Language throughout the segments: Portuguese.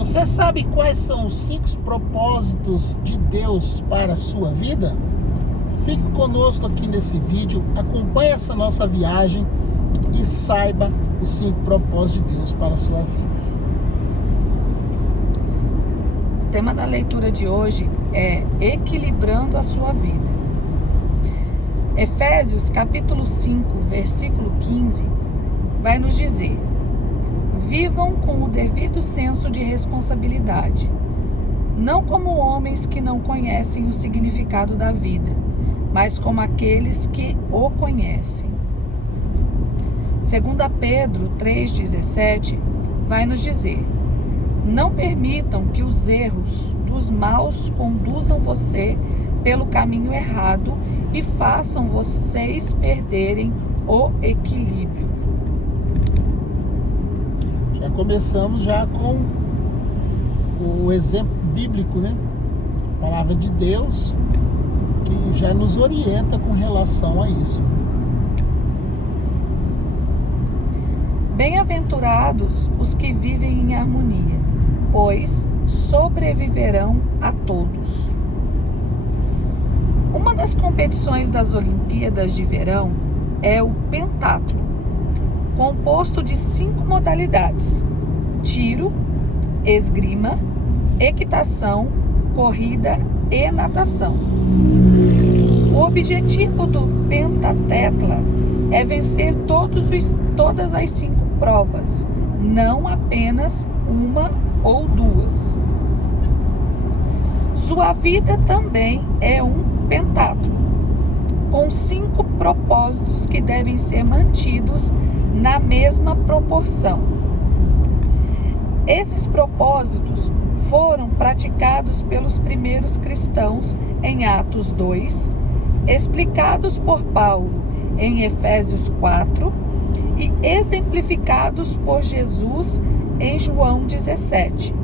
Você sabe quais são os 5 propósitos de Deus para a sua vida? Fique conosco aqui nesse vídeo, acompanhe essa nossa viagem e saiba os 5 propósitos de Deus para a sua vida. O tema da leitura de hoje é equilibrando a sua vida. Efésios capítulo 5, versículo 15, vai nos dizer: vivam com o devido senso de responsabilidade, não como homens que não conhecem o significado da vida, mas como aqueles que o conhecem. 2 Pedro 3,17 vai nos dizer: não permitam que os erros dos maus conduzam você pelo caminho errado e façam vocês perderem o equilíbrio. Já começamos com o exemplo bíblico, né? A palavra de Deus, que já nos orienta com relação a isso. Bem-aventurados os que vivem em harmonia, pois sobreviverão a todos. Uma das competições das Olimpíadas de Verão é o pentatlo, composto de 5 modalidades: tiro, esgrima, equitação, corrida e natação. O objetivo do pentatetla é vencer todas as 5 provas, não apenas uma ou 2. Sua vida também é um pentatlo, com 5 propósitos que devem ser mantidos na mesma proporção. Esses propósitos foram praticados pelos primeiros cristãos em Atos 2, explicados por Paulo em Efésios 4 e exemplificados por Jesus em João 17.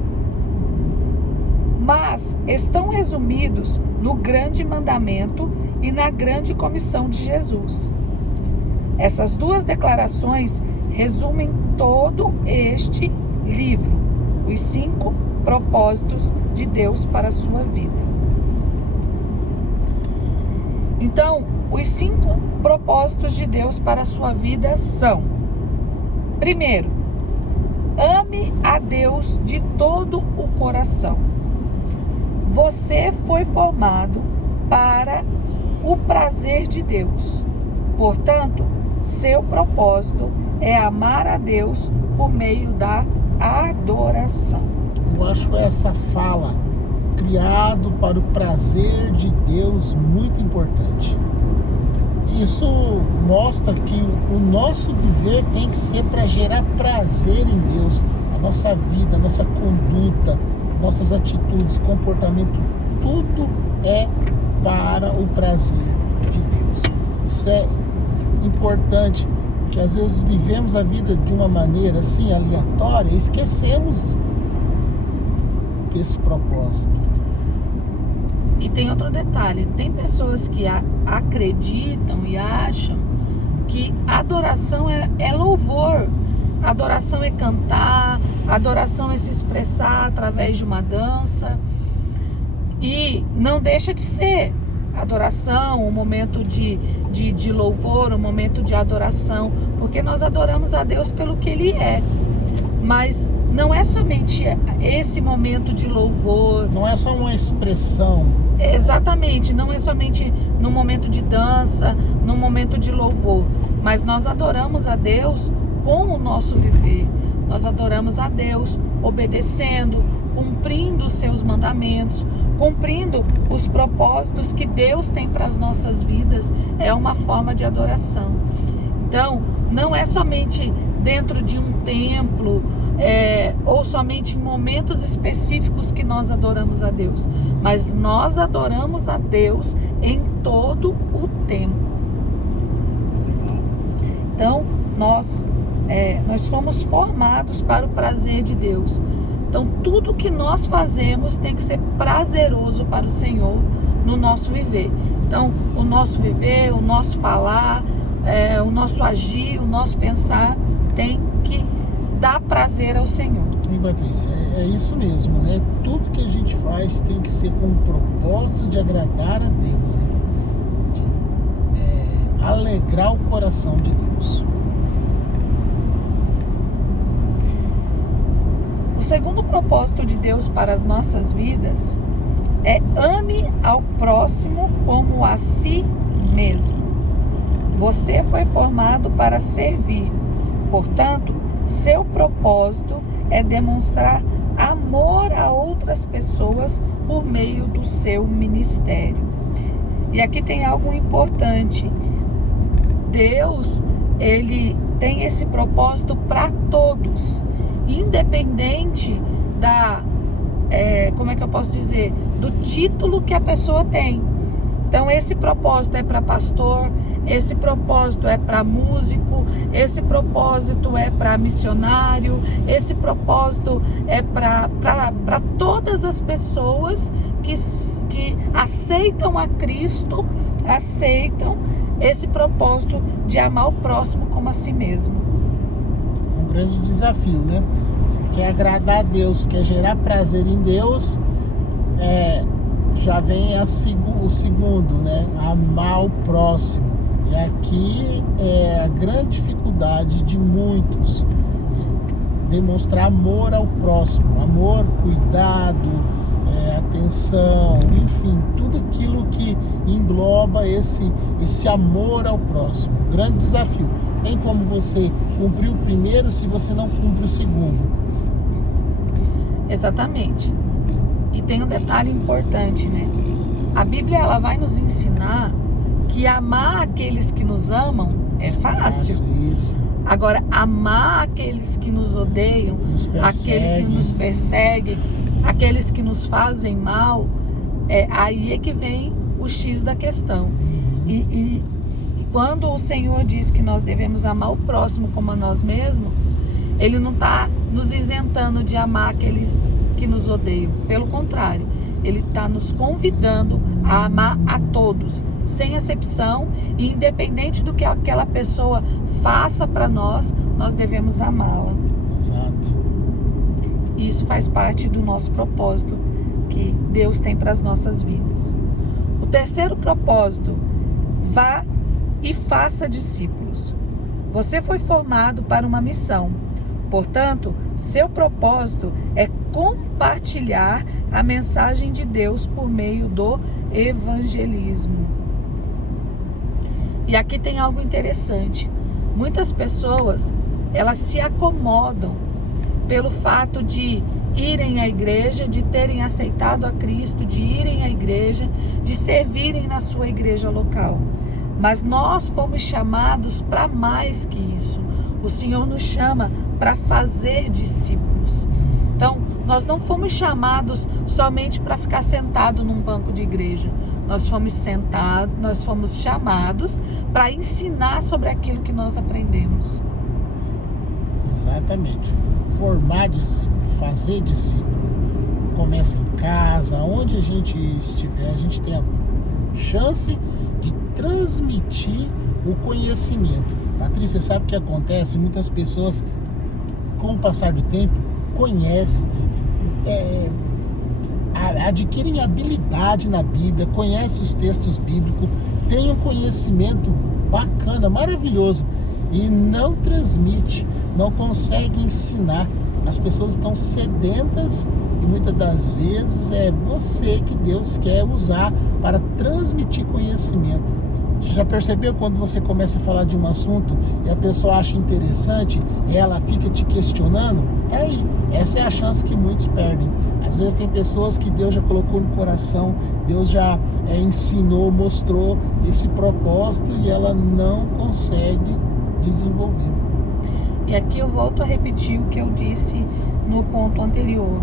Mas estão resumidos no grande mandamento e na grande comissão de Jesus. Essas 2 declarações resumem todo este livro, os 5 propósitos de Deus para a sua vida. Então, os 5 propósitos de Deus para a sua vida são: primeiro, ame a Deus de todo o coração. Você foi formado para o prazer de Deus. Portanto, seu propósito é amar a Deus por meio da adoração. Eu acho essa fala, criado para o prazer de Deus, muito importante. Isso mostra que o nosso viver tem que ser para gerar prazer em Deus. A nossa vida, a nossa conduta, nossas atitudes, comportamento, tudo é para o prazer de Deus. Isso é importante, porque às vezes vivemos a vida de uma maneira assim aleatória e esquecemos desse propósito. E tem outro detalhe: tem pessoas que acreditam e acham que adoração é louvor, adoração é cantar, adoração é se expressar através de uma dança, e não deixa de ser adoração, um momento de louvor, um momento de adoração, porque nós adoramos a Deus pelo que Ele é. Mas não é somente esse momento de louvor. Não é só uma expressão. Exatamente, não é somente no momento de dança, no momento de louvor. Mas nós adoramos a Deus com o nosso viver. Nós adoramos a Deus obedecendo, cumprindo os seus mandamentos, cumprindo os propósitos que Deus tem para as nossas vidas. É uma forma de adoração. Então, não é somente dentro de um templo, ou somente em momentos específicos que nós adoramos a Deus, mas nós adoramos a Deus em todo o tempo. Então, nós fomos formados para o prazer de Deus. Então, tudo que nós fazemos tem que ser prazeroso para o Senhor no nosso viver. Então, o nosso viver, o nosso falar, o nosso agir, o nosso pensar tem que dar prazer ao Senhor. Patrícia, é isso mesmo, né? Tudo que a gente faz tem que ser com o propósito de agradar a Deus, né? De alegrar o coração de Deus. O segundo propósito de Deus para as nossas vidas é ame ao próximo como a si mesmo. Você foi formado para servir. Portanto, seu propósito é demonstrar amor a outras pessoas por meio do seu ministério. E aqui tem algo importante. Deus, ele tem esse propósito para todos, independente da, como é que eu posso dizer, do título que a pessoa tem. Então, esse propósito é para pastor, esse propósito é para músico, esse propósito é para missionário, esse propósito é para todas as pessoas que aceitam a Cristo, aceitam esse propósito de amar o próximo como a si mesmo. Um grande desafio, né? Você quer agradar a Deus, quer gerar prazer em Deus, já vem o segundo, né? Amar o próximo. E aqui é a grande dificuldade de muitos, demonstrar amor ao próximo, amor, cuidado, atenção, enfim, tudo aquilo que engloba esse amor ao próximo. Grande desafio. Tem como você cumprir o primeiro se você não cumpre o segundo? Exatamente. E tem um detalhe importante, né? A Bíblia, ela vai nos ensinar que amar aqueles que nos amam é fácil. Isso. Agora, amar aqueles que nos odeiam, aquele que nos persegue, aqueles que nos fazem mal, aí é que vem o X da questão. E quando o Senhor diz que nós devemos amar o próximo como a nós mesmos, Ele não está nos isentando de amar aquele que nos odeia. Pelo contrário, Ele está nos convidando a amar a todos, sem exceção, e independente do que aquela pessoa faça para nós, nós devemos amá-la. Exato. E isso faz parte do nosso propósito que Deus tem para as nossas vidas. O terceiro propósito: vá e faça discípulos. Você foi formado para uma missão. Portanto, seu propósito é compartilhar a mensagem de Deus por meio do evangelismo. E aqui tem algo interessante. Muitas pessoas, elas se acomodam pelo fato de irem à igreja, de terem aceitado a Cristo, de irem à igreja, de servirem na sua igreja local. Mas nós fomos chamados para mais que isso. O Senhor nos chama para fazer discípulos. Então, nós não fomos chamados somente para ficar sentado num banco de igreja. Nós fomos chamados para ensinar sobre aquilo que nós aprendemos. Exatamente. Formar discípulo, fazer discípulo. Começa em casa, onde a gente estiver, a gente tem a chance de transmitir o conhecimento. Patrícia, sabe o que acontece? Muitas pessoas, com o passar do tempo, conhecem, adquirem habilidade na Bíblia, conhecem os textos bíblicos, têm um conhecimento bacana, maravilhoso, e não transmite, não consegue ensinar. As pessoas estão sedentas e muitas das vezes é você que Deus quer usar para transmitir conhecimento. Já percebeu quando você começa a falar de um assunto e a pessoa acha interessante, ela fica te questionando? Tá aí, essa é a chance que muitos perdem. Às vezes tem pessoas que Deus já colocou no coração, Deus já ensinou, mostrou esse propósito e ela não consegue desenvolver. E aqui eu volto a repetir o que eu disse no ponto anterior.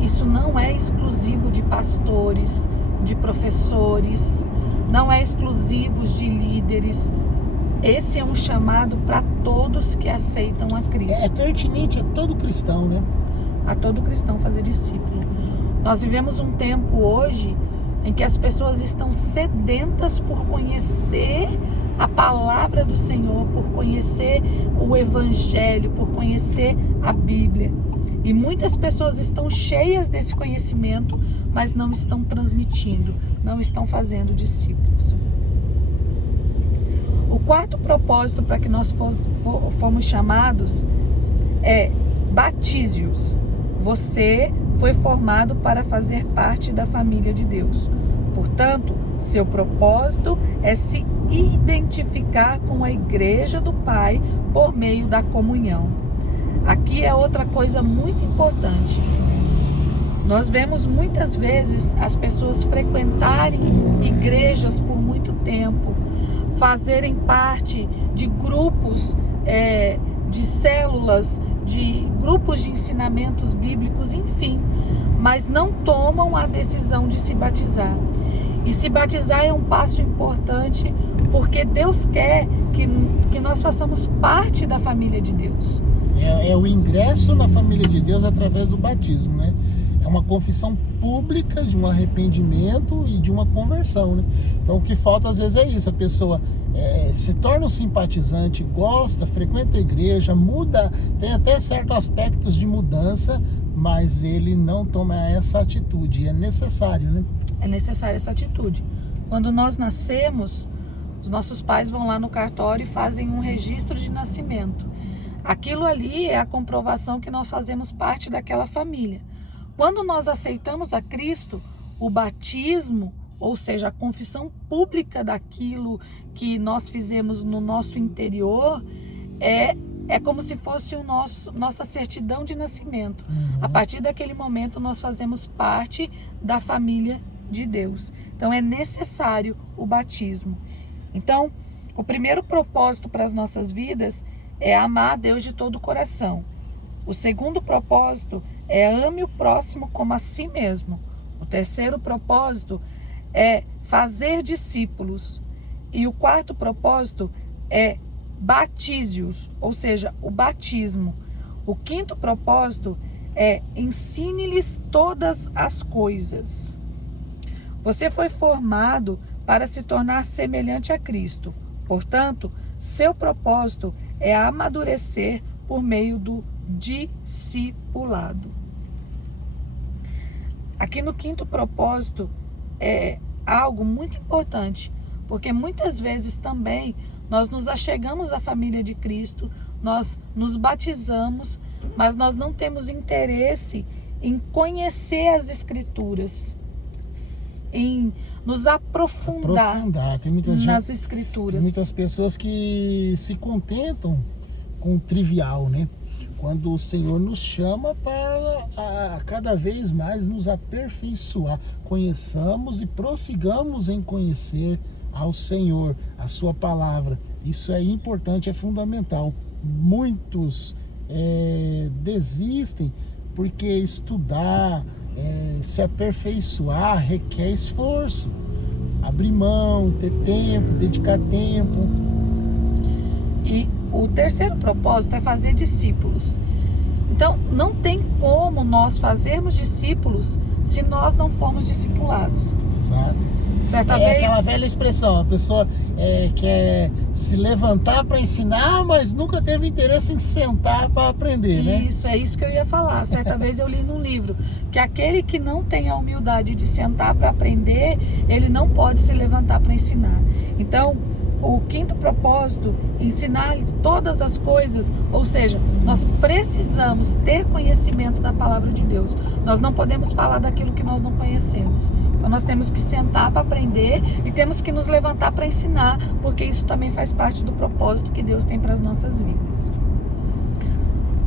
Isso não é exclusivo de pastores, de professores, não é exclusivo de líderes. Esse é um chamado para todos que aceitam a Cristo. É pertinente a todo cristão, né? A todo cristão fazer discípulo. Nós vivemos um tempo hoje em que as pessoas estão sedentas por conhecer a palavra do Senhor, por conhecer o Evangelho, por conhecer a Bíblia. E muitas pessoas estão cheias desse conhecimento, mas não estão transmitindo, não estão fazendo discípulos. O quarto propósito para que nós fomos chamados é batízios. Você foi formado para fazer parte da família de Deus. Portanto, seu propósito é se identificar com a igreja do Pai por meio da comunhão. Aqui é outra coisa muito importante. Nós vemos muitas vezes as pessoas frequentarem igrejas por muito tempo, fazerem parte de grupos, de células, de grupos de ensinamentos bíblicos, enfim, mas não tomam a decisão de se batizar. E se batizar é um passo importante, porque Deus quer que nós façamos parte da família de Deus. É o ingresso na família de Deus através do batismo, né? É uma confissão pública de um arrependimento e de uma conversão, né? Então o que falta às vezes é isso, a pessoa se torna um simpatizante, gosta, frequenta a igreja, muda, tem até certos aspectos de mudança, mas ele não toma essa atitude. É necessário, né? É necessária essa atitude. Quando nós nascemos, os nossos pais vão lá no cartório e fazem um registro de nascimento. Aquilo ali é a comprovação que nós fazemos parte daquela família. Quando nós aceitamos a Cristo, o batismo, ou seja, a confissão pública daquilo que nós fizemos no nosso interior, é como se fosse nossa certidão de nascimento. A partir daquele momento, nós fazemos parte da família de Deus. Então, é necessário o batismo. Então, o primeiro propósito para as nossas vidas é amar a Deus de todo o coração. O segundo propósito é ame o próximo como a si mesmo. O terceiro propósito é fazer discípulos. E o quarto propósito é batízios, ou seja, o batismo. O quinto propósito é ensine-lhes todas as coisas. Você foi formado para se tornar semelhante a Cristo. Portanto, seu propósito é amadurecer por meio do discipulado. Aqui no quinto propósito é algo muito importante, porque muitas vezes também nós nos achegamos à família de Cristo, nós nos batizamos, mas nós não temos interesse em conhecer as Escrituras, em nos aprofundar Tem nas Escrituras. Tem muitas pessoas que se contentam com o trivial, né? Quando o Senhor nos chama para a cada vez mais nos aperfeiçoar, conheçamos e prossigamos em conhecer ao Senhor, a sua palavra. Isso é importante, é fundamental. Muitos desistem porque estudar, se aperfeiçoar requer esforço, abrir mão, ter tempo, dedicar tempo. E o terceiro propósito é fazer discípulos. Então, não tem como nós fazermos discípulos se nós não formos discipulados. Exato. Certa vez... aquela velha expressão, a pessoa quer se levantar para ensinar, mas nunca teve interesse em sentar para aprender, né? Isso, é isso que eu ia falar. Certa vez eu li num livro que aquele que não tem a humildade de sentar para aprender, ele não pode se levantar para ensinar. Então, o quinto propósito, ensinar todas as coisas, ou seja, nós precisamos ter conhecimento da palavra de Deus. Nós não podemos falar daquilo que nós não conhecemos. Então nós temos que sentar para aprender e temos que nos levantar para ensinar, porque isso também faz parte do propósito que Deus tem para as nossas vidas.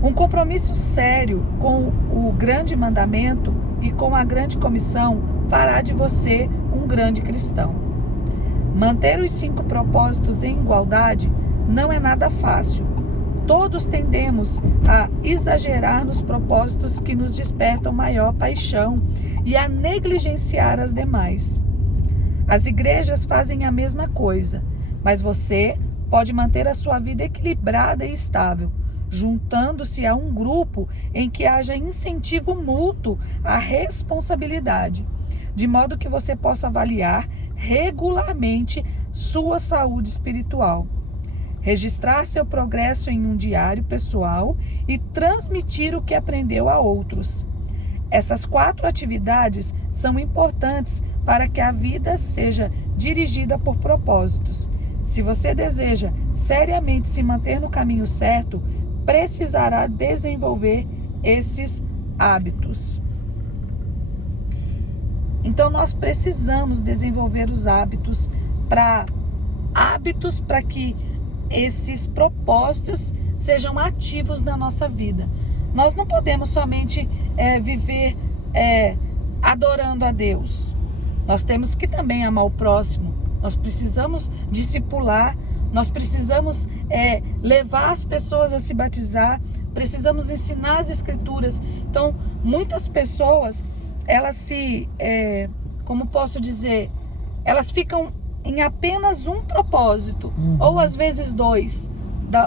Um compromisso sério com o grande mandamento e com a grande comissão fará de você um grande cristão. Manter os 5 propósitos em igualdade não é nada fácil. Todos tendemos a exagerar nos propósitos que nos despertam maior paixão e a negligenciar as demais. As igrejas fazem a mesma coisa, mas você pode manter a sua vida equilibrada e estável, juntando-se a um grupo em que haja incentivo mútuo à responsabilidade, de modo que você possa avaliar regularmente sua saúde espiritual. registrar seu progresso em um diário pessoal e transmitir o que aprendeu a outros. Essas 4 atividades são importantes para que a vida seja dirigida por propósitos. Se você deseja seriamente se manter no caminho certo, precisará desenvolver esses hábitos. Então nós precisamos desenvolver os hábitos para que esses propósitos sejam ativos na nossa vida. Nós não podemos somente viver adorando a Deus. Nós temos que também amar o próximo. Nós precisamos discipular, nós precisamos levar as pessoas a se batizar, precisamos ensinar as escrituras. Então, muitas pessoas, elas como posso dizer, elas ficam em apenas um propósito, ou às vezes 2,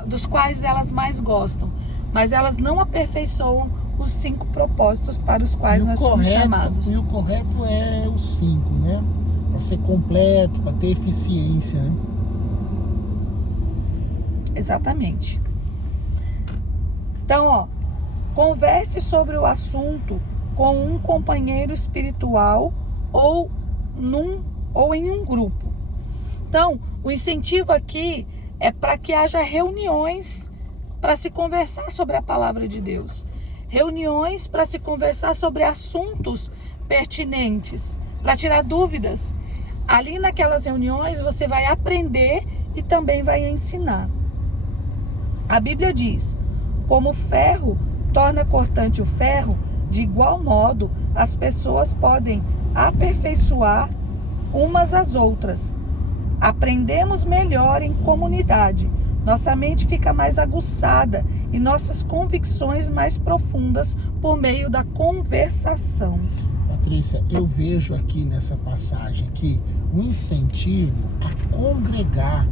dos quais elas mais gostam, mas elas não aperfeiçoam os 5 propósitos para os quais nós somos chamados. E o correto é os 5, né? Para ser completo, para ter eficiência, né? Exatamente. Então, converse sobre o assunto com um companheiro espiritual ou em um grupo. Então, o incentivo aqui é para que haja reuniões para se conversar sobre a palavra de Deus. Reuniões para se conversar sobre assuntos pertinentes, para tirar dúvidas. Ali naquelas reuniões você vai aprender e também vai ensinar. A Bíblia diz: como o ferro torna cortante o ferro, de igual modo as pessoas podem aperfeiçoar umas às outras. Aprendemos melhor em comunidade. Nossa mente fica mais aguçada e nossas convicções mais profundas por meio da conversação. Patrícia, eu vejo aqui nessa passagem aqui um incentivo a congregar,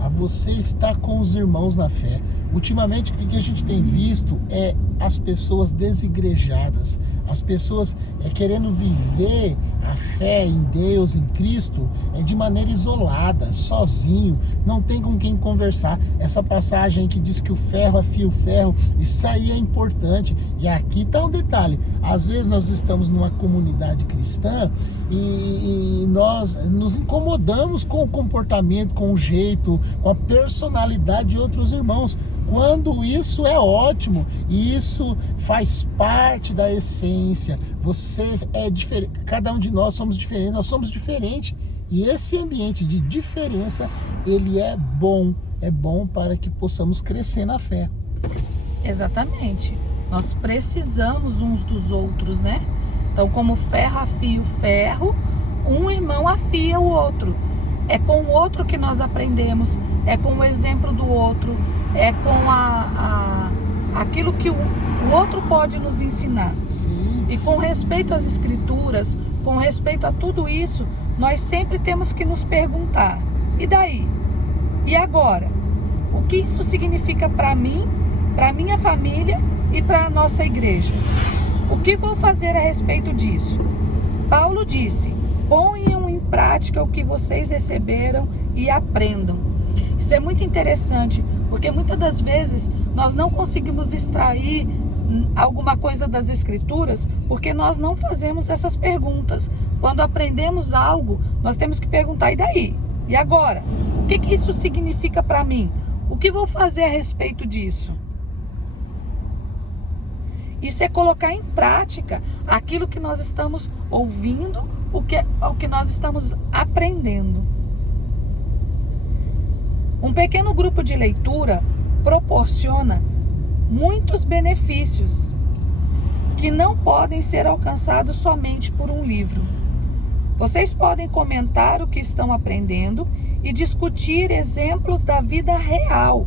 a você estar com os irmãos na fé. Ultimamente, o que a gente tem visto é as pessoas desigrejadas, as pessoas querendo viver a fé em Deus, em Cristo, de maneira isolada, sozinho, não tem com quem conversar. Essa passagem que diz que o ferro afia o ferro, isso aí é importante. E aqui está um detalhe: às vezes nós estamos numa comunidade cristã e nós nos incomodamos com o comportamento, com o jeito, com a personalidade de outros irmãos, quando isso é ótimo e isso faz parte da essência. Você é diferente, cada um de nós somos diferentes, e esse ambiente de diferença, ele é bom para que possamos crescer na fé. Exatamente, nós precisamos uns dos outros, né? Então, como o ferro afia o ferro, um irmão afia o outro. É com o outro que nós aprendemos, é com o exemplo do outro, é com aquilo que o outro pode nos ensinar. Sim. E com respeito às escrituras, com respeito a tudo isso, nós sempre temos que nos perguntar: e daí? E agora? O que isso significa para mim, para minha família e para a nossa igreja? O que vou fazer a respeito disso? Paulo disse: ponham em prática o que vocês receberam e aprendam. Isso é muito interessante, porque muitas das vezes nós não conseguimos extrair alguma coisa das escrituras porque nós não fazemos essas perguntas. Quando aprendemos algo, nós temos que perguntar: e daí? E agora? O que isso significa para mim? O que vou fazer a respeito disso? Isso é colocar em prática aquilo que nós estamos ouvindo, o que nós estamos aprendendo. Um pequeno grupo de leitura proporciona muitos benefícios que não podem ser alcançados somente por um livro. Vocês podem comentar o que estão aprendendo e discutir exemplos da vida real.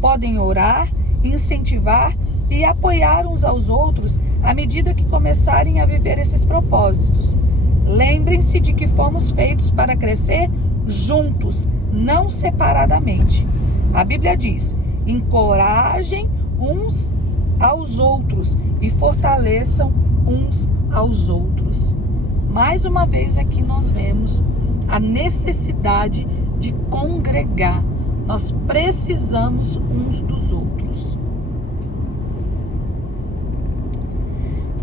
Podem orar, incentivar e apoiar uns aos outros à medida que começarem a viver esses propósitos. Lembrem-se de que fomos feitos para crescer juntos, não separadamente. A Bíblia diz: encorajem uns aos outros e fortaleçam uns aos outros. Mais uma vez aqui nós vemos a necessidade de congregar. Nós precisamos uns dos outros.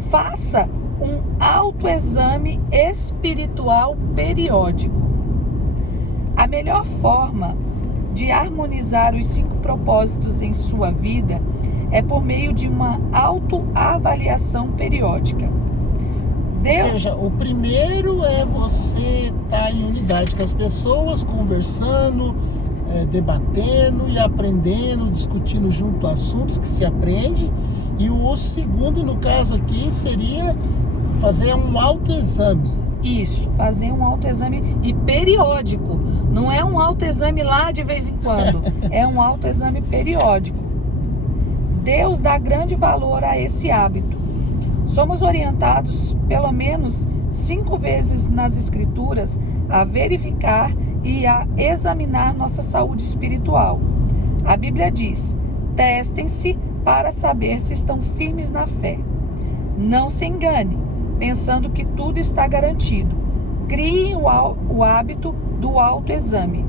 Faça um autoexame espiritual periódico. A melhor forma de harmonizar os 5 propósitos em sua vida é por meio de uma autoavaliação periódica. Ou seja, o primeiro é você estar em unidade com as pessoas, conversando, debatendo e aprendendo, discutindo junto assuntos que se aprende. E o segundo, no caso aqui, seria fazer um autoexame. Isso, fazer um autoexame e periódico. Não é um autoexame lá de vez em quando, é um autoexame periódico. Deus dá grande valor a esse hábito. Somos orientados pelo menos 5 vezes nas Escrituras a verificar e a examinar nossa saúde espiritual. A Bíblia diz: testem-se para saber se estão firmes na fé. Não se engane, pensando que tudo está garantido. Criem o hábito do autoexame.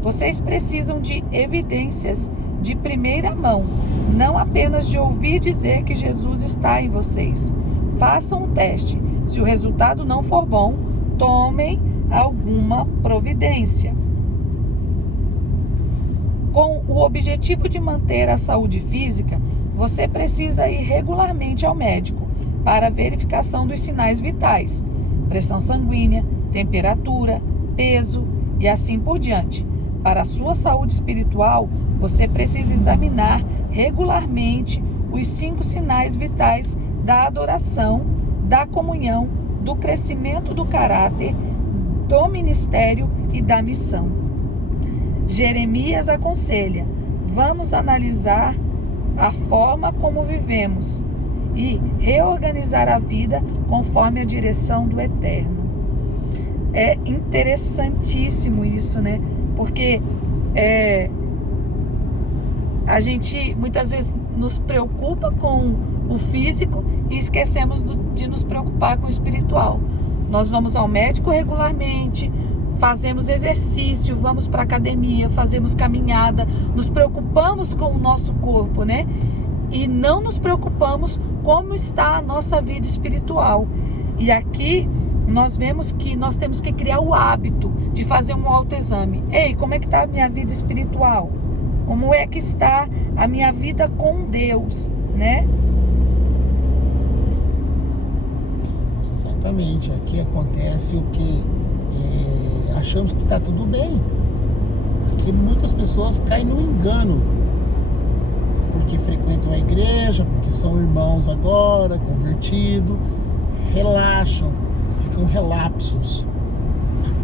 Vocês precisam de evidências de primeira mão, não apenas de ouvir dizer que Jesus está em vocês. Façam um teste. Se o resultado não for bom, tomem alguma providência. Com o objetivo de manter a saúde física, você precisa ir regularmente ao médico para verificação dos sinais vitais, pressão sanguínea, temperatura, peso e assim por diante. Para a sua saúde espiritual, você precisa examinar regularmente os 5 sinais vitais da adoração, da comunhão, do crescimento do caráter, do ministério e da missão. Jeremias aconselha: vamos analisar a forma como vivemos e reorganizar a vida conforme a direção do Eterno. É interessantíssimo isso, né? Porque a gente muitas vezes nos preocupa com o físico e esquecemos de nos preocupar com o espiritual. Nós vamos ao médico regularmente, fazemos exercício, vamos para a academia, fazemos caminhada, nos preocupamos com o nosso corpo, né? E não nos preocupamos como está a nossa vida espiritual. E aqui nós vemos que nós temos que criar o hábito de fazer um autoexame. Ei, como é que está a minha vida espiritual? Como é que está a minha vida com Deus, né? Exatamente. Aqui acontece o que achamos que está tudo bem. Porque muitas pessoas caem no engano. Porque frequentam a igreja, porque são irmãos agora, convertidos, relaxam, ficam relapsos.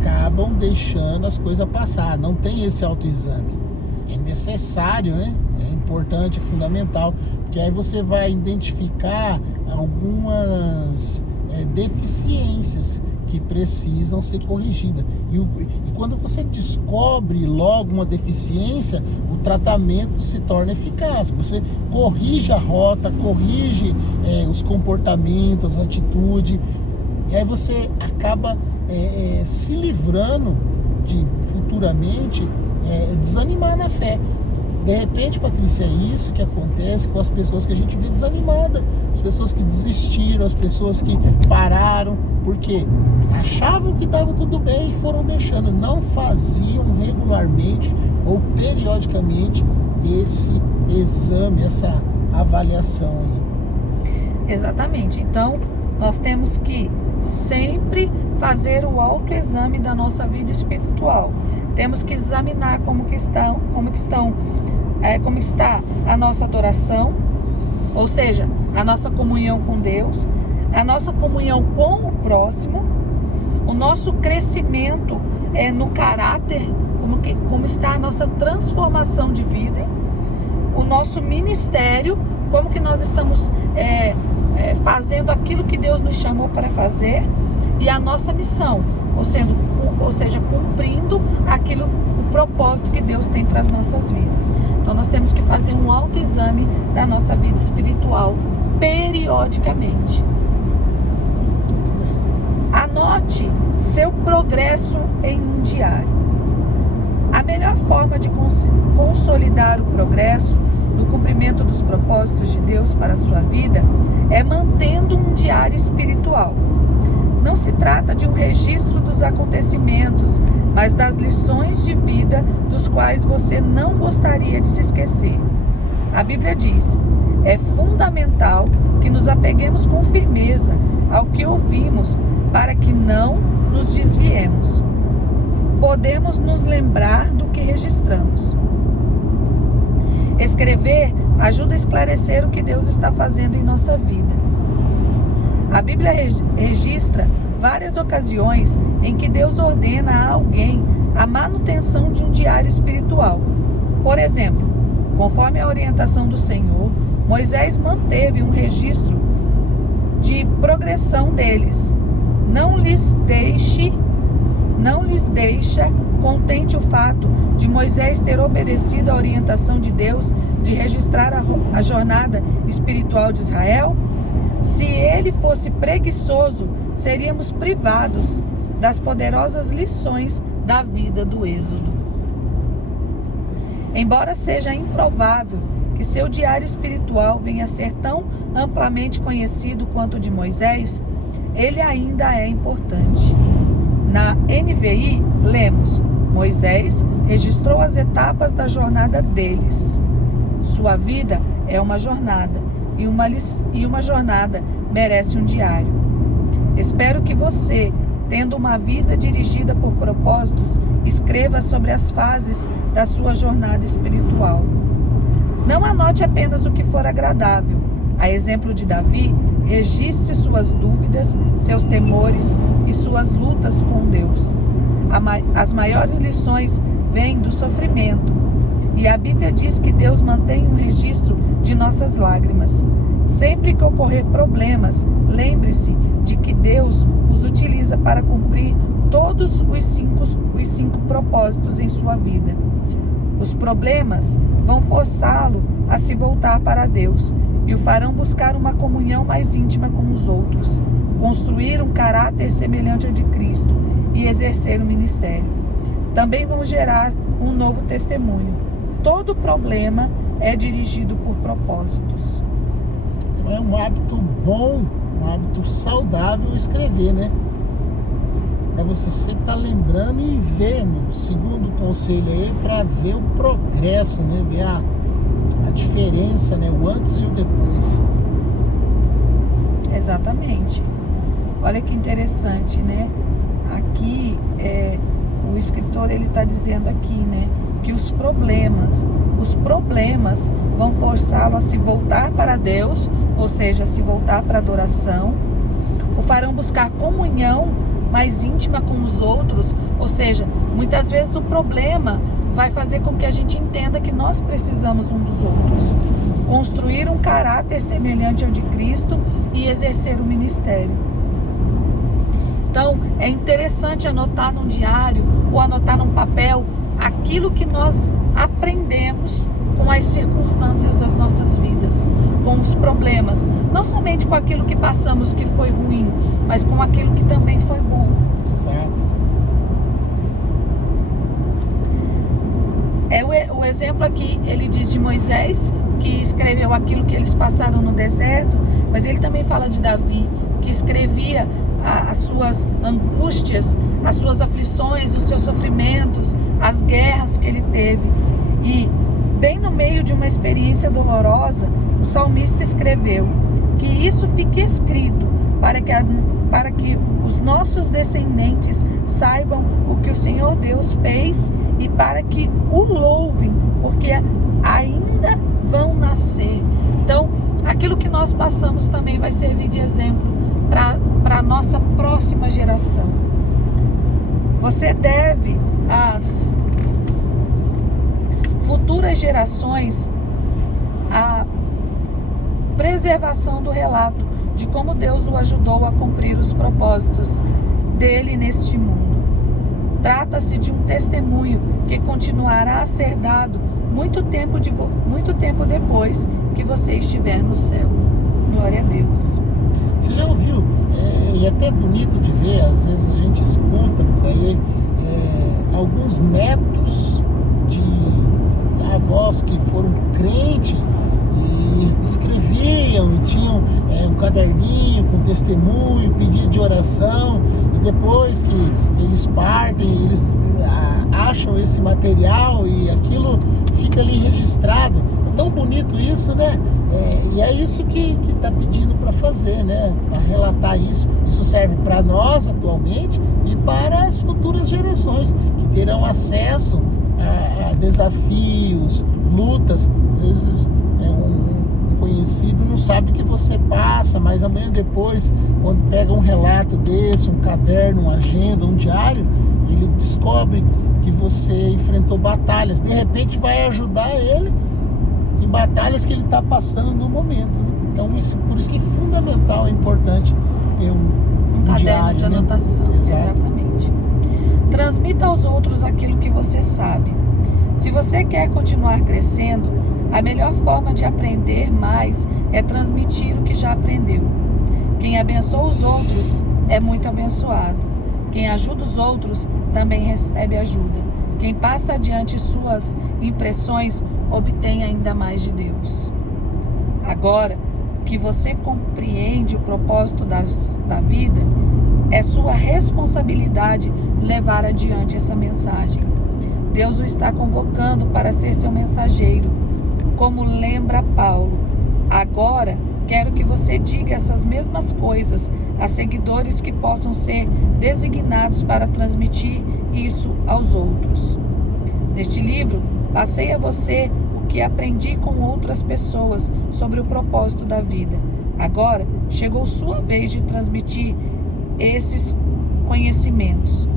Acabam deixando as coisas passar. Não tem esse autoexame. É necessário, né? É importante, é fundamental, porque aí você vai identificar algumas deficiências que precisam ser corrigidas. E quando você descobre logo uma deficiência, o tratamento se torna eficaz. Você corrige a rota, corrige os comportamentos, as atitudes, e aí você acaba se livrando de futuramente desanimar na fé. De repente, Patrícia, é isso que acontece com as pessoas que a gente vê desanimada, as pessoas que desistiram, as pessoas que pararam, porque achavam que estava tudo bem e foram deixando, não faziam regularmente ou periodicamente esse exame, essa avaliação aí. Exatamente. Então, nós temos que sempre fazer o autoexame da nossa vida espiritual. Temos que examinar como está a nossa adoração, ou seja, a nossa comunhão com Deus, a nossa comunhão com o próximo, o nosso crescimento no caráter, como está a nossa transformação de vida, o nosso ministério, como que nós estamos fazendo aquilo que Deus nos chamou para fazer, e a nossa missão, ou seja, cumprindo o propósito que Deus tem para as nossas vidas. Então nós temos que fazer um autoexame da nossa vida espiritual periodicamente. Anote seu progresso em um diário. A melhor forma de consolidar o progresso no cumprimento dos propósitos de Deus para a sua vida é mantendo um diário espiritual. Não se trata de um registro dos acontecimentos, mas das lições de vida dos quais você não gostaria de se esquecer. A Bíblia diz: é fundamental que nos apeguemos com firmeza ao que ouvimos para que não nos desviemos. Podemos nos lembrar do que registramos. Escrever ajuda a esclarecer o que Deus está fazendo em nossa vida. A Bíblia registra várias ocasiões em que Deus ordena a alguém a manutenção de um diário espiritual. Por exemplo, conforme a orientação do Senhor, Moisés manteve um registro de progressão deles. Não lhes deixa contente o fato de Moisés ter obedecido à orientação de Deus de registrar a jornada espiritual de Israel? Se ele fosse preguiçoso, seríamos privados das poderosas lições da vida do Êxodo. Embora seja improvável que seu diário espiritual venha a ser tão amplamente conhecido quanto o de Moisés, ele ainda é importante. Na NVI, lemos: Moisés registrou as etapas da jornada deles. Sua vida é uma jornada, e uma jornada merece um diário. Espero que você, tendo uma vida dirigida por propósitos, escreva sobre as fases da sua jornada espiritual. Não anote apenas o que for agradável. A exemplo de Davi, registre suas dúvidas, seus temores e suas lutas com Deus. As maiores lições vêm do sofrimento. E a Bíblia diz que Deus mantém um registro de nossas lágrimas. Sempre que ocorrer problemas, lembre-se de que Deus os utiliza para cumprir todos os cinco propósitos em sua vida. Os problemas vão forçá-lo a se voltar para Deus e o farão buscar uma comunhão mais íntima com os outros, construir um caráter semelhante ao de Cristo e exercer o ministério. Também vão gerar um novo testemunho. Todo problema é dirigido por propósitos. Então é um hábito bom, um hábito saudável escrever, né? Para você sempre estar lembrando e vendo, segundo o conselho aí, para ver o progresso, né? Ver a diferença, né? O antes e o depois. Exatamente. Olha que interessante, né? Aqui, o escritor, ele está dizendo aqui, né? Que os problemas vão forçá-lo a se voltar para Deus, ou seja, se voltar para a adoração, o farão buscar comunhão mais íntima com os outros, ou seja, muitas vezes o problema vai fazer com que a gente entenda que nós precisamos um dos outros, construir um caráter semelhante ao de Cristo e exercer o ministério. Então, é interessante anotar num diário ou anotar num papel aquilo que nós aprendemos com as circunstâncias das nossas vidas, com os problemas, não somente com aquilo que passamos que foi ruim, mas com aquilo que também foi bom. Exato. O exemplo aqui, ele diz de Moisés, que escreveu aquilo que eles passaram no deserto, mas ele também fala de Davi, que escrevia as suas angústias, as suas aflições, os seus sofrimentos, as guerras que ele teve. E bem no meio de uma experiência dolorosa, o salmista escreveu: que isso fique escrito para que os nossos descendentes saibam o que o Senhor Deus fez e para que o louvem, porque ainda vão nascer. Então, aquilo que nós passamos também vai servir de exemplo para a nossa próxima geração. Você deve às futuras gerações a preservação do relato de como Deus o ajudou a cumprir os propósitos dele neste mundo. Trata-se de um testemunho que continuará a ser dado muito tempo depois que você estiver no céu. Glória a Deus. Você já ouviu? E é até bonito de ver, às vezes a gente escuta por aí alguns netos de avós que foram crentes e escreviam e tinham um caderninho com testemunho, pedido de oração, e depois que eles partem, eles acham esse material e aquilo fica ali registrado. É tão bonito isso, né? E é isso que está pedindo para fazer, né? Para relatar isso. Isso serve para nós atualmente e para as futuras gerações que terão acesso a desafios, lutas. Às vezes um conhecido não sabe o que você passa, mas amanhã depois, quando pega um relato desse, um caderno, uma agenda, um diário, ele descobre que você enfrentou batalhas. De repente vai ajudar ele em batalhas que ele está passando no momento, né? Então por isso que é fundamental, é importante ter um caderno diário, de anotação, né? Exatamente. Transmita aos outros aquilo que você sabe. Se você quer continuar crescendo, a melhor forma de aprender mais é transmitir o que já aprendeu. Quem abençoa os outros é muito abençoado. Quem ajuda os outros também recebe ajuda. Quem passa adiante suas impressões obtém ainda mais de Deus. Agora que você compreende o propósito da vida, é sua responsabilidade levar adiante essa mensagem. Deus o está convocando para ser seu mensageiro. Como lembra Paulo, agora quero que você diga essas mesmas coisas a seguidores que possam ser designados para transmitir isso aos outros. Neste livro, passei a você o que aprendi com outras pessoas sobre o propósito da vida. Agora chegou sua vez de transmitir esses conhecimentos.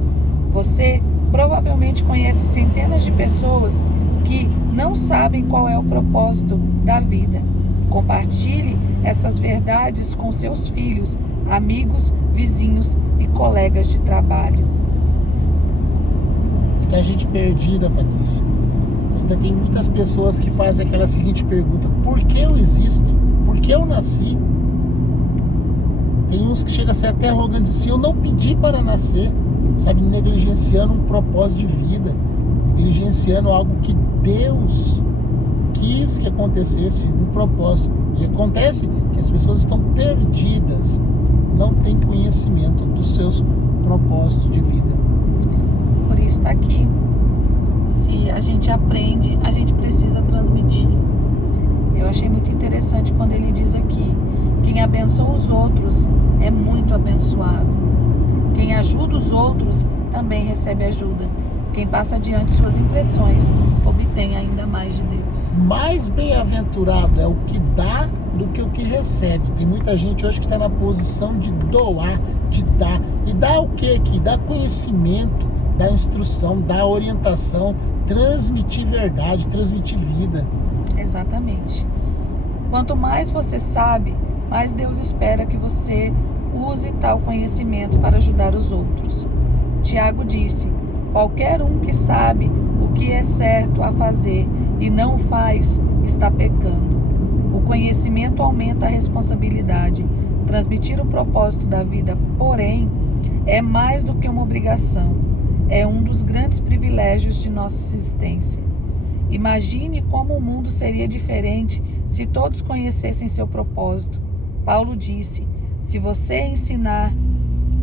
Você provavelmente conhece centenas de pessoas que não sabem qual é o propósito da vida. Compartilhe essas verdades com seus filhos, amigos, vizinhos e colegas de trabalho. Muita gente perdida, Patrícia. Ainda tem muitas pessoas que fazem aquela seguinte pergunta: por que eu existo? Por que eu nasci? Tem uns que chegam a ser até arrogantes assim: eu não pedi para nascer, sabe? Negligenciando um propósito de vida, negligenciando algo que Deus quis que acontecesse, um propósito. E acontece que as pessoas estão perdidas, não têm conhecimento dos seus propósitos de vida. Por isso está aqui. Se a gente aprende, a gente precisa transmitir. Eu achei muito interessante quando ele diz aqui: quem abençoa os outros é muito abençoado. Quem ajuda os outros também recebe ajuda. Quem passa adiante suas impressões obtém ainda mais de Deus. Mais bem-aventurado é o que dá do que o que recebe. Tem muita gente hoje que está na posição de doar, de dar. E dá o quê aqui? Dá conhecimento, dá instrução, dá orientação, transmitir verdade, transmitir vida. Exatamente. Quanto mais você sabe, mais Deus espera que você use tal conhecimento para ajudar os outros. Tiago disse: qualquer um que sabe o que é certo a fazer e não o faz, está pecando. O conhecimento aumenta a responsabilidade. Transmitir o propósito da vida, porém, é mais do que uma obrigação. É um dos grandes privilégios de nossa existência. Imagine como o mundo seria diferente se todos conhecessem seu propósito. Paulo disse: se você ensinar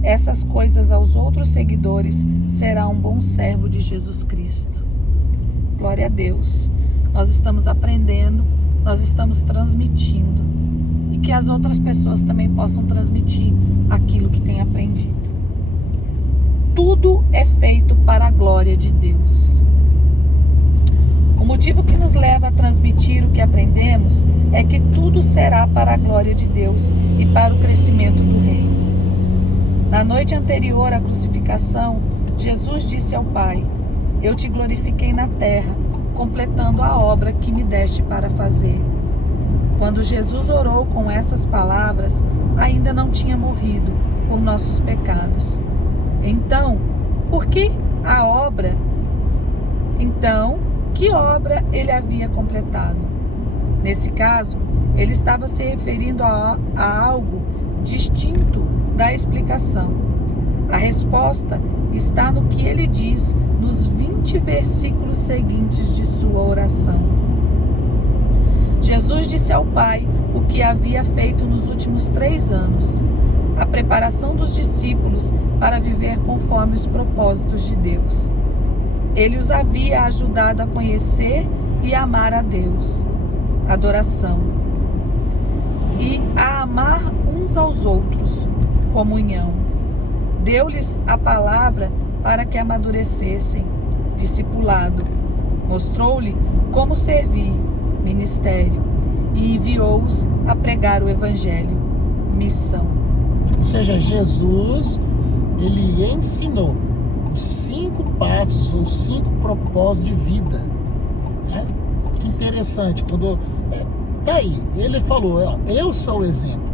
essas coisas aos outros seguidores, será um bom servo de Jesus Cristo. Glória a Deus. Nós estamos aprendendo, nós estamos transmitindo. E que as outras pessoas também possam transmitir aquilo que têm aprendido. Tudo é feito para a glória de Deus. O motivo que nos leva a transmitir o que aprendemos é que tudo será para a glória de Deus e para o crescimento do reino. Na noite anterior à crucificação, Jesus disse ao Pai: eu te glorifiquei na terra, completando a obra que me deste para fazer. Quando Jesus orou com essas palavras, ainda não tinha morrido por nossos pecados. Então, que obra ele havia completado? Nesse caso, ele estava se referindo a algo distinto da explicação. A resposta está no que ele diz nos 20 versículos seguintes de sua oração. Jesus disse ao Pai o que havia feito nos últimos 3 anos, a preparação dos discípulos para viver conforme os propósitos de Deus. Ele os havia ajudado a conhecer e amar a Deus, adoração, e a amar uns aos outros, comunhão. Deu-lhes a palavra para que amadurecessem, discipulado. Mostrou-lhe como servir, ministério, e enviou-os a pregar o evangelho, missão. Ou seja, Jesus, ele ensinou os 5 passos ou 5 propósitos de vida, né? Que interessante, quando tá aí, ele falou, eu sou o exemplo,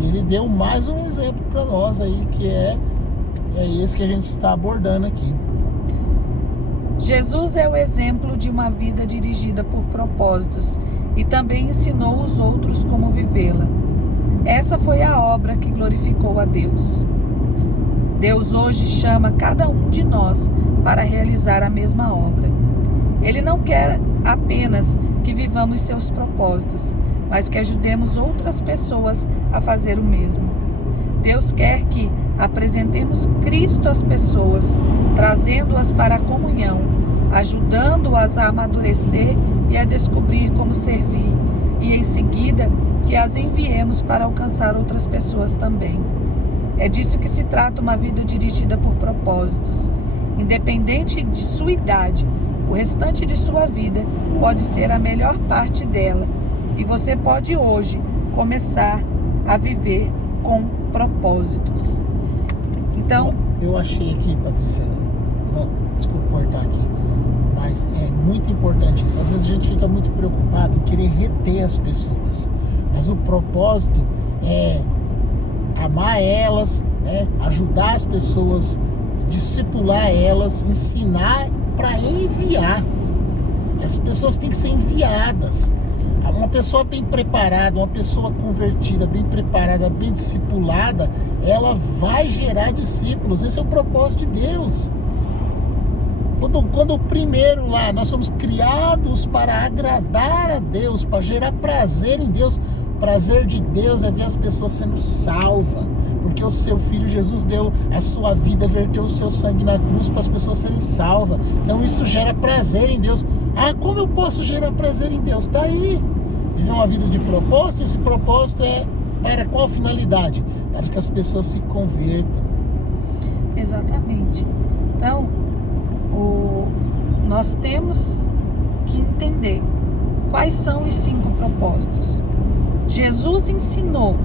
e ele deu mais um exemplo para nós aí, que é esse que a gente está abordando aqui. Jesus é o exemplo de uma vida dirigida por propósitos e também ensinou os outros como vivê-la. Essa foi a obra que glorificou a Deus. Deus hoje chama cada um de nós para realizar a mesma obra. Ele não quer apenas que vivamos seus propósitos, mas que ajudemos outras pessoas a fazer o mesmo. Deus quer que apresentemos Cristo às pessoas, trazendo-as para a comunhão, ajudando-as a amadurecer e a descobrir como servir, e em seguida que as enviemos para alcançar outras pessoas também. É disso que se trata uma vida dirigida por propósitos. Independente de sua idade, o restante de sua vida pode ser a melhor parte dela, e você pode hoje começar a viver com propósitos. Então, eu achei aqui, Patrícia, desculpa cortar aqui, mas é muito importante isso. Às vezes a gente fica muito preocupado em querer reter as pessoas, mas o propósito é amar elas, né? Ajudar as pessoas, discipular elas, ensinar para enviar. As pessoas têm que ser enviadas. Uma pessoa bem preparada, uma pessoa convertida, bem preparada, bem discipulada, ela vai gerar discípulos. Esse é o propósito de Deus. Quando primeiro lá, nós somos criados para agradar a Deus, para gerar prazer em Deus. O prazer de Deus é ver as pessoas sendo salvas, porque o seu Filho Jesus deu a sua vida, verteu o seu sangue na cruz para as pessoas serem salvas. Então isso gera prazer em Deus. Ah, como eu posso gerar prazer em Deus? Está aí. Viver uma vida de propósito. Esse propósito é para qual finalidade? Para que as pessoas se convertam. Exatamente. Então, nós temos que entender quais são os 5 propósitos. Jesus ensinou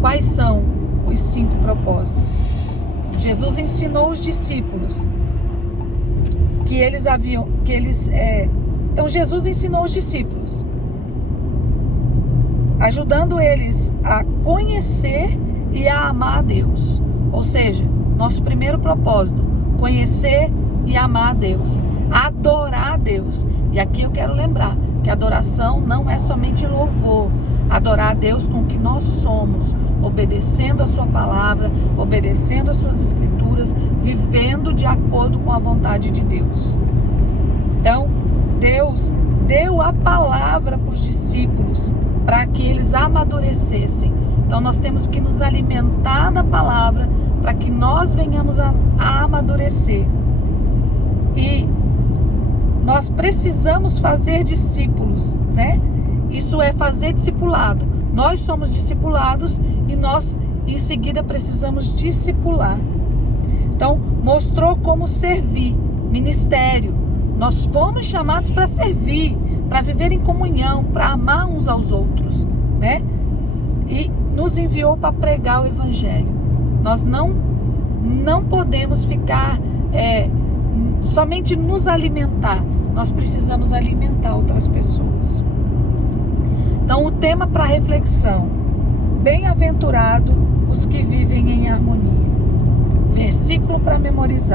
quais são os 5 propósitos. Jesus ensinou os discípulos então Jesus ensinou os discípulos, ajudando eles a conhecer e a amar a Deus. Ou seja, nosso primeiro propósito, conhecer e amar a Deus, adorar a Deus. E aqui eu quero lembrar que adoração não é somente louvor. Adorar a Deus com o que nós somos, obedecendo a sua palavra, obedecendo as suas escrituras, vivendo de acordo com a vontade de Deus. Então, Deus deu a palavra para os discípulos para que eles amadurecessem. Então, nós temos que nos alimentar da palavra para que nós venhamos a amadurecer. E nós precisamos fazer discípulos, né? Isso é fazer discipulado. Nós somos discipulados e nós, em seguida, precisamos discipular. Então, mostrou como servir, ministério. Nós fomos chamados para servir, para viver em comunhão, para amar uns aos outros, né? E nos enviou para pregar o evangelho. Nós não podemos ficar somente nos alimentar. Nós precisamos alimentar outras pessoas. Então, o tema para reflexão: bem-aventurado os que vivem em harmonia. Versículo para memorizar.